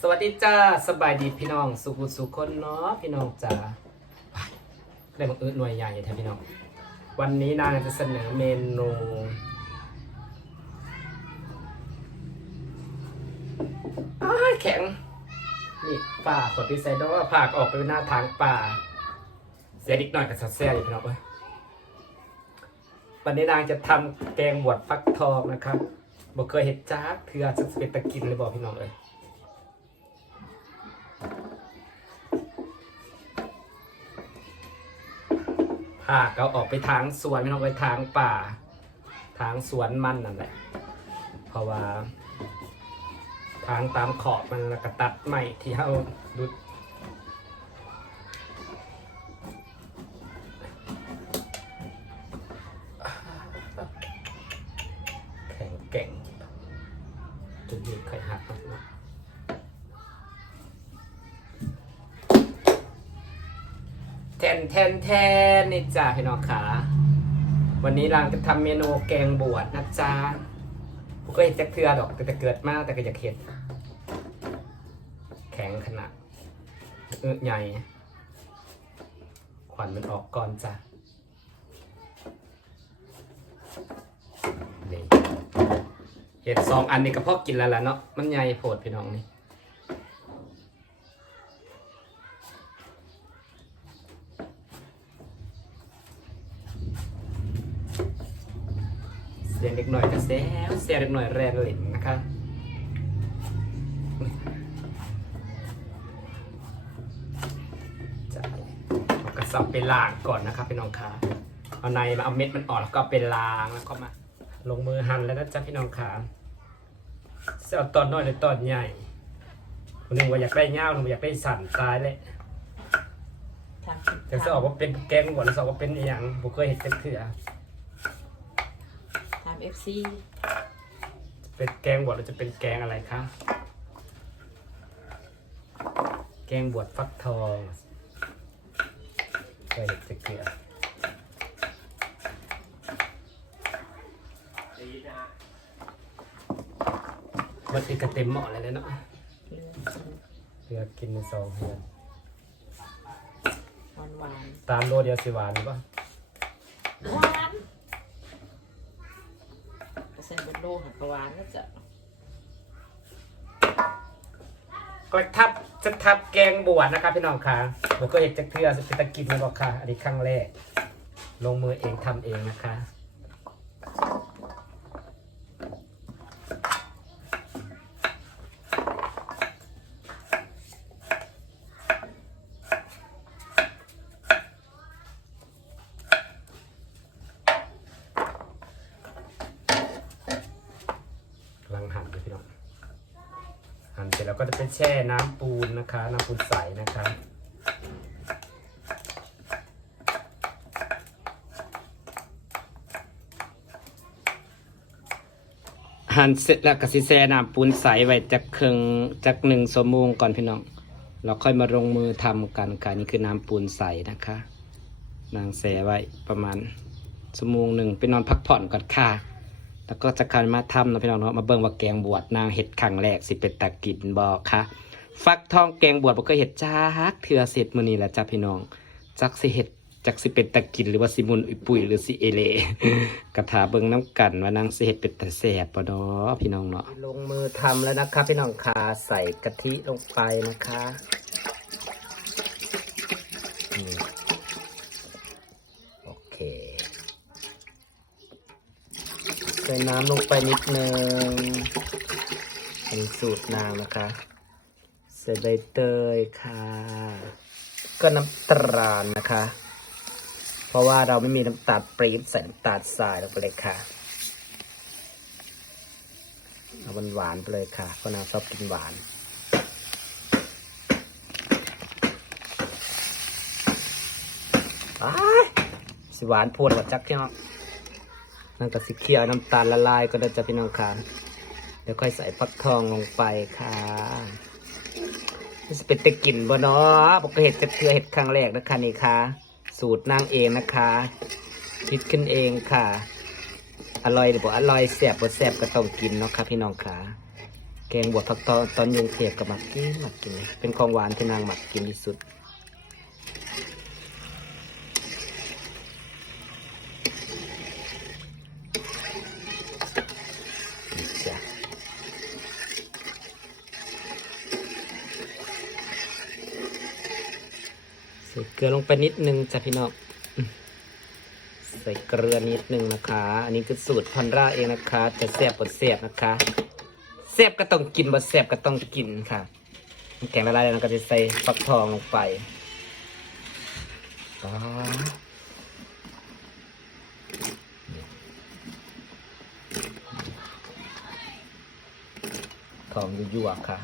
สวัสดีจ้าสบายดีพี่น้อง สุขุสุขคนเนาะพี่น้องจ้าได้มาอื้อหน่วยใหญ่แท้พี่น้อง วันนี้นางจะเสนอเมนูอาแข็ง นี่ป่าขวดพิเศษด้วยผากออกไปหน้าทางป่า เสียดิกหน่อยกับสัตว์แซ่อยู่พี่น้องเอ้ยวันนี้นางจะทำแกงบวชฟักทองนะครับ บ่เคยเห็ดจ้าเถื่อจะเป็นตะกินเลยบอกพี่น้องเอ้ยผากเอาออกไปทางสวนพี่น้องไปทางป่า ทางสวนมันนั่นแหละ เพราะว่า ทางตามขอบมันแล้วก็ตัดใหม่ที่เขาดูด จนยืดไข่หักนะแทนแทนแทนนี่จ้าพี่น้องขาวันนี้เราจะทำเมนูแกงบวชนะจ๊ะก็เห็นจะเกลือดอกแต่เกิดมากแต่ก็อยากเห็นแข็งขนาดเอื้อใหญ่ขวัญมันออกก่อนจ้ะ เห็ดสองอันนี้ก็พอกินแล้วล่ะเนาะมันใหญ่โพดพี่น้องนี่เสียงเด็กหน่อยก็แซวเสียงเด็กหน่อยแรงเล่นนะคะจะเอากระสับไปล้างก่อนนะครับพี่น้องขาเอาในมาเอาเม็ดมันออกแล้วก็ไปล้างแล้วก็มาลงมือหั่นแล้วนะจ๊ะพี่น้องขาจะ เอาตอนน้อยหรือตอนใหญ่คนหนึ่งว่าอยากได้เงาหนึ่งว่าอยากได้สั่นตายเลยทำผิดแต่จะออกว่าเป็นแกงหมดแล้วจะออกว่าเป็นอหย่างผมเคยเห็นเถื่อทำเอฟซีเป็นแกงบวชหรือจะเป็นแกงอะไรคะแกงบวชฟักทองเคยเห็นเถื่อ มันอีกกระเต็มหม้อเลยเลยเนาะเรือกินในซองเพื่อนหวานหวานตามโลเดียวสิหวานหรือเปล่าหวานก็ใส่เป็นโลหักหวานก็จะกระทับจะทับแกงบวชนะครับพี่น้องค่ะผมก็เห็นจะเพื่อจะตะกินนะบอกค่ะ อันนี้ครั้งแรก ลงมือเองทำเองนะคะ กำลังหั่นเลยพี่น้อง หั่น เร็จแล้วก็จะไปแช่น้ำปูนนะคะ น้ำปูนใสนะคะหั่นเสร็จแล้วก็สิแช่น้ำปูนใสไว้จากครึ่งจากหนึ่งชั่วโมงก่อนพี่น้อง เราค่อยมาลงมือทำกันค่ะนี่คือน้ำปูนใสนะคะ นางแช่ไว้ประมาณชั่วโมงหนึ่งไปนอนพักผ่อนก่อนค่ะ แล้วก็จะการมาทำเนาะพี่น้องเนาะมาเบิ่งว่าแกงบวชนางเห็ดขังแรกสิเป็นตากินบอกค่ะ ฟักทองแกงบวชบ่เคยเห็ดจ้าฮักเถื่อเสร็จมื้อนี้แหละจ้าพี่น้องจักสิเห็ดจักสิเป็นตะกินหรือว่าสิมุนอุปุ๋ยหรือสิเอเลกระถาเบิ่งน้ำกันว่านางสิเห็ดเป็นตะแสบบ่เนาะพี่น้องเนาะลงมือทำแล้วนะครับพี่น้องค่ะใส่กะทิลงไปนะคะอืมโอเค ใส่น้ำลงไปนิดนึงเป็นสูตรนางนะคะ ใส่ใบเตยค่ะ ก็น้ำตาลนะคะ เพราะว่าเราไม่มีน้ำตาลปรี๊บใส่น้ำตาลทรายลงไปเลยค่ะเอาหวานๆไปเลยค่ะเพราะนางชอบกินหวานสิหวานพูดว่าจักที่น้อง นั่นก็สิเคี่ยวน้ำตาลละลายก็ได้จะพี่น้องค่ะเดี๋ยวค่อยใส่ฟักทองลงไปค่ะนี่จะเป็นตะกินบ่เนาะปกเห็ดจะเกลือเห็ดครั้งแรกนะคะนี่ค่ะ สูตรนางเองนะคะคิดขึ้นเองค่ะ อร่อยหรือบ่อร่อยแซ่บบ่แซบก็ต้องกินเนาะค่ะพี่น้องค่ะแกงบวชผักตอนตอนยงเทพกับหมักกินหมักกิน เป็นของหวานที่นางหมักกินที่สุด นี่จ้ะใส่เก ลือลงไปนิดนึงจ้ะพี่น้องใส่เกลือนิดนึงนะคะ อันนี้คือสูตรพันร่าเองนะคะ จะแซ่บบดแซ่บนะคะแซ่บก็ต้องกินบดแซ่บก็ต้องกินค่ะแกงละลายแล้วเราก็จะใส่ฟักทองลงไปทองยั่วๆค่ะ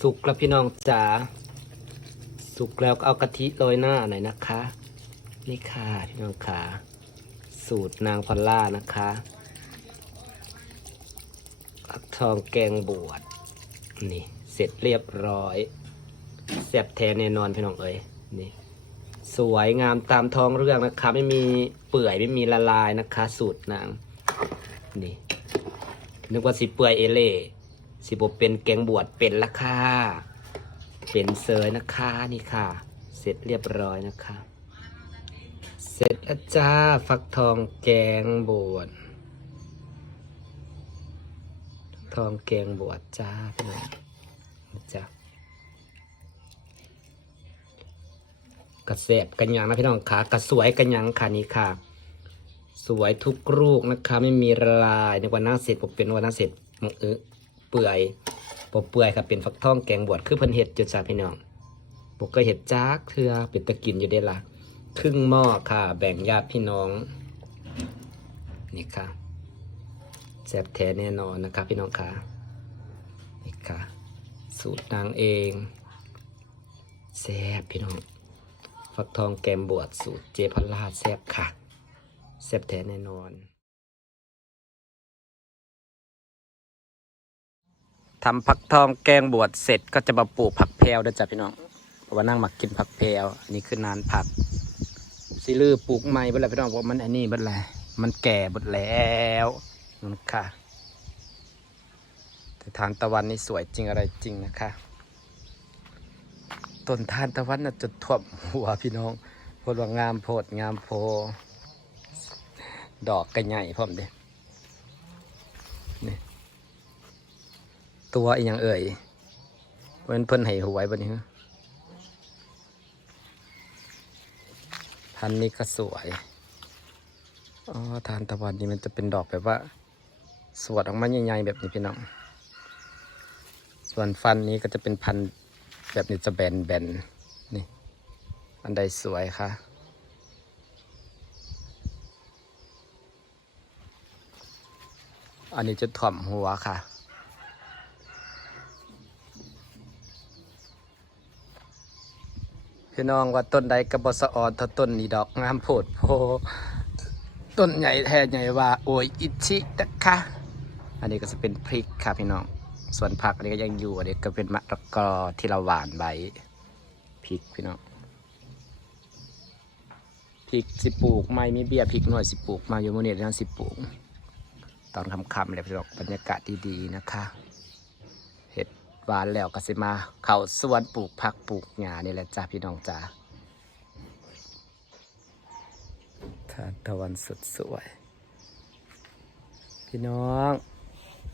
สุกแล้วพี่น้องจ๋าสุกแล้วก็เอากะทิโรยหน้าหน่อยนะคะ นี่ค่ะพี่น้องค่ะสูตรนางพอลล่านะคะฟักทองแกงบวชนี่ เสร็จเรียบร้อยแซ่บแท้แน่นอนพี่น้องเอ้ยนี่ สวยงามตามท้องเรื่องนะคะ ไม่มีเปื่อยไม่มีละลายนะคะ สูตรนางนี่นึกว่าสิเปื่อยเอเล่ สิบเป็นแกงบวชเป็นละค่ะ เป็นเซยนะคะนี่ค่ะ เสร็จเรียบร้อยนะคะ เสร็จแล้วจ้าฟักทองแกงบวชทองแกงบวชจ้าพี่น้องจ้ากระแสบกันยังนะพี่น้องค่ะกระสวยกันยังค่ะนี่ค่ะ สวยทุกลูกนะคะ ไม่มีละลายในวันหน้าเสร็จผมเป็นวันหน้าเสร็จมงเออ เปื่อยปเปื่อยครับเป็นฟักทองแกงบวชคือเพิ่นเห็ดจุดจ้าพี่น้องปกก็เห็ดจักเทือเป็นตะกินอยู่ได้ละครึ่งหม้อค่ะ แบ่งญาติพี่น้อง นี่ค่ะแซ่บแท้แน่นอนนะครับพี่น้องค่ะนี่ค่ะ สูตรนางเองแซ่บพี่น้องฟักทองแกงบวชสูตรเจพลาแซ่บค่ะแซ่บแท้แน่นอน ทำผักทองแกงบวชเสร็จก็จะมาปลูกผักแพรวด้วยจ้ะพี่น้องเพราะว่านั่งหมักกินผักแพรวอันนี่คือนานผักซิลือปลูกใหม่เบ่แล้วพี่น้องเพรามันอันนี้เบ่แล้วมันแก่หมดแล้วนั่นค่ะแต่ทานตะวันนี่สวยจริงอะไรจริงนะคะต้นทานตะวันน่ะจะท่วมหัวพี่น้องโพดว่างามโพดงามโพดอกกระใหญ่พร้อมเด้ ตัวอีหยังเอ่ยเพิ่นเพิ่นให้หวยบ่นี่ฮะพันนี้ก็สวยอ๋อทานตะวันนี่มันจะเป็นดอกแบบว่า สวดออกมาใหญ่ๆแบบนี้พี่น้อง ส่วนฟันนี้ก็จะเป็นพันแบบนี้จะแบนๆนี่ อันใดสวยค่ะอันนี้จะถ่อมหัวค่ะ พี่น้องว่าต้นใดกระบอสะออนเท่าต้นนี้ดอกงามโพดโพต้นใหญ่แท้ใหญ่ว่าโอยอิชินะคะ อันนี้ก็จะเป็นพริกค่ะพี่น้อง ส่วนผักอันนี้ก็ยังอยู่อันนี้ก็เป็นมะละกอที่เราหวานไว้พริกพี่น้องพริกสิปลูกไม่มีเบี้ยพริกหน่วยสิปลูกมาอยู่โมเนตนั่นสิปลูก ตอนคำๆเลยพี่น้องบรรยากาศดีๆนะคะ หวานแล้วก็สิมา เข้าสวนปลูกผักปลูกหญ้านี่แหละจ้าพี่น้องจ้าทานตะวันสดสวย พี่น้อง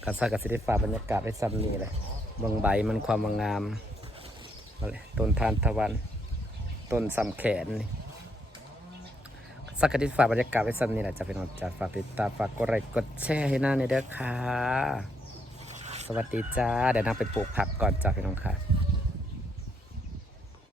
กระซากระสิได้ฝาบรรยากาศไว้ซ้ำนี่เลยบางใบมันความงามมาเลยต้นทานตะวัน ต้นสำแขนนี่สักกะทิฝากบรรยากาศไว้ซ้ำนี่แหละจะเป็นของจัดฝากติดตามฝากกดไลค์กดแชร์ให้หน้าในเด้อค่ะ สวัสดีจ้า เดี๋ยวนางไปปลูกผักก่อนจ้าพี่น้องค่ะ